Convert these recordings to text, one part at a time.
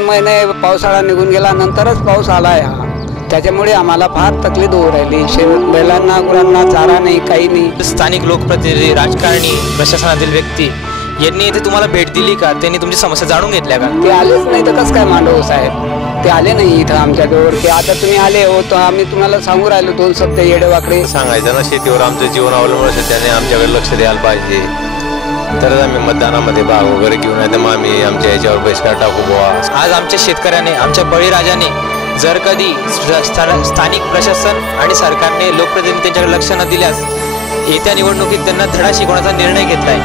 महिने पावसाळा निघून गेला नंतरच पाऊस आला आहे हा, त्याच्यामुळे आम्हाला फार तकलीफ होऊ राहिली। बैलांना गुरांना चारा नाही, काही नाही। स्थानिक लोकप्रतिनिधी, राजकारणी, प्रशासनातील व्यक्ती यांनी इथे तुम्हाला भेट दिली का? त्यांनी तुमची समस्या जाणून घेतल्या का? ते आलेच नाही तर कसं काय मांडव साहेब, ते आले नाही इथं आमच्याजवळ की आता तुम्ही आले हो तर आम्ही तुम्हाला सांगू राहिलो दोन शब्द येडेवाकडे सांगायचं ना। शेतीवर आमचं जीवन अवलंबून असतं, त्याने आमच्याकडे लक्ष द्यायला पाहिजे, तरच आम्ही मतदानामध्ये भाग वगैरे घेऊन आहे। तर मग आम्ही आमच्या याच्यावर बहिष्कार टाकू बुवा। आज आमच्या शेतकऱ्याने, आमच्या बळीराजाने जर कधी स्थानिक प्रशासन आणि सरकारने लोकप्रतिनिधी त्यांच्याकडे लक्ष न दिल्यास येत्या निवडणुकीत त्यांना धडा शिकवण्याचा निर्णय घेतलाय।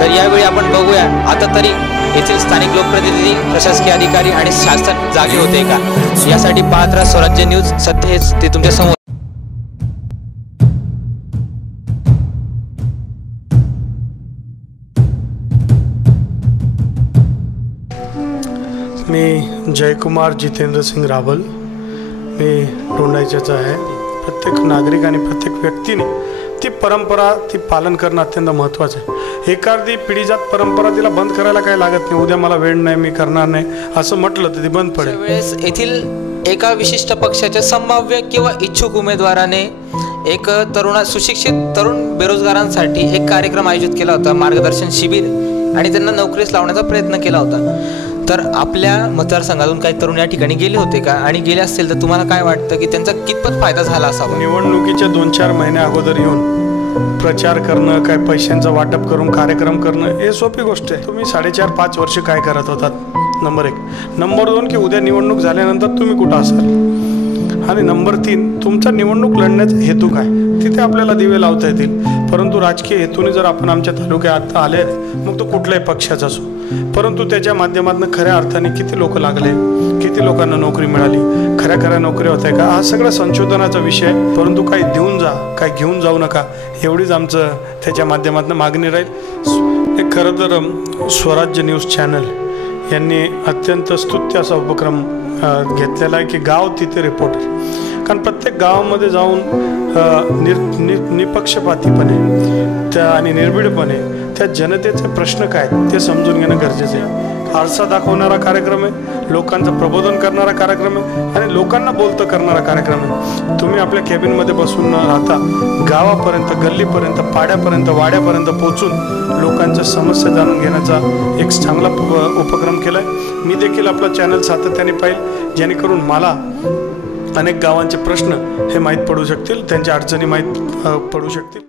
तर यावेळी आपण बघूया आता तरी येथील स्थानिक लोकप्रतिनिधी, प्रशासकीय अधिकारी आणि शासन जागे होते का? यासाठी पाहत राहा स्वराज्य न्यूज। सध्या हेच ते तुमच्या समोर। मी जयकुमार जितेंद्र सिंग रावल, मी टोंडाईचाच आहे। प्रत्येक नागरिक आणि प्रत्येक व्यक्तीने ती परंपरा ती पालन करणं अत्यंत महत्त्वाचं आहे। एखादी पिढीजात परंपरा तिला बंद करायला काय लागत नाही। उद्या मला वेळ नाही, मी करणार नाही असं म्हटलं तर ती बंद पडेल। वेळेस येथील एका विशिष्ट पक्षाच्या संभाव्य किंवा इच्छुक उमेदवाराने एक सुशिक्षित तरुण बेरोजगारांसाठी एक कार्यक्रम आयोजित केला होता, मार्गदर्शन शिबिर, आणि त्यांना नोकरीस लावण्याचा प्रयत्न केला होता। तर आपल्या मतदारसंघातून काही तरुण या ठिकाणी गेले होते का? आणि गेले असतील तर तुम्हाला काय वाटतं की त्यांचा कितपत फायदा झाला असावा? निवडणुकीच्या 2-4 महिने अगोदर येऊन प्रचार करणं, काय पैशांचं वाटप करून कार्यक्रम करणं हे सोपी गोष्ट आहे। तुम्ही 4.5-5 वर्ष काय करत होतात? नंबर 1। नंबर 2 की उद्या निवडणूक झाल्यानंतर तुम्ही कुठं असाल? आणि नंबर 3 तुमचा निवडणूक लढण्याचा हेतू काय? तिथे आपल्याला दिवे लावता येतील। परंतु राजकीय हेतूने जर आपण आमच्या तालुक्यात आले, मग तो कुठल्याही पक्षाचा असो, परंतु त्याच्या माध्यमातून खऱ्या अर्थाने किती लोक लागले, किती लोकांना नोकरी मिळाली, खऱ्या नोकऱ्या होत्या का, हा सगळा संशोधनाचा विषय आहे। परंतु काही देऊन जा, काही घेऊन जाऊ नका, एवढीच आमचं त्याच्या माध्यमातून मागणी राहील। खरं तर स्वराज्य न्यूज चॅनल यांनी अत्यंत स्तुत्य असा उपक्रम घेतलेला आहे की गाव तिथे रिपोर्टर, कारण प्रत्येक गावामध्ये जाऊन निपक्षपातीपणे त्या आणि निर्भीडपणे त्या जनतेचे प्रश्न काय ते समजून घेणं गरजेचं आहे। आरसा दाखवणारा कार्यक्रम आहे, लोकांचं प्रबोधन करणारा कार्यक्रम आहे आणि लोकांना बोलतं करणारा कार्यक्रम आहे। तुम्ही आपल्या कॅबिनमध्ये बसून न राहता गावापर्यंत, गल्लीपर्यंत, पाड्यापर्यंत, वाड्यापर्यंत पोहोचून लोकांच्या समस्या जाणून घेण्याचा एक चांगला उपक्रम केला आहे। मी देखील आपला चॅनल सातत्याने पाहिल, जेणेकरून मला अनेक गावांचे प्रश्न हे माहीत पडू शकतील, त्यांच्या अडचणी माहीत पडू शकतील।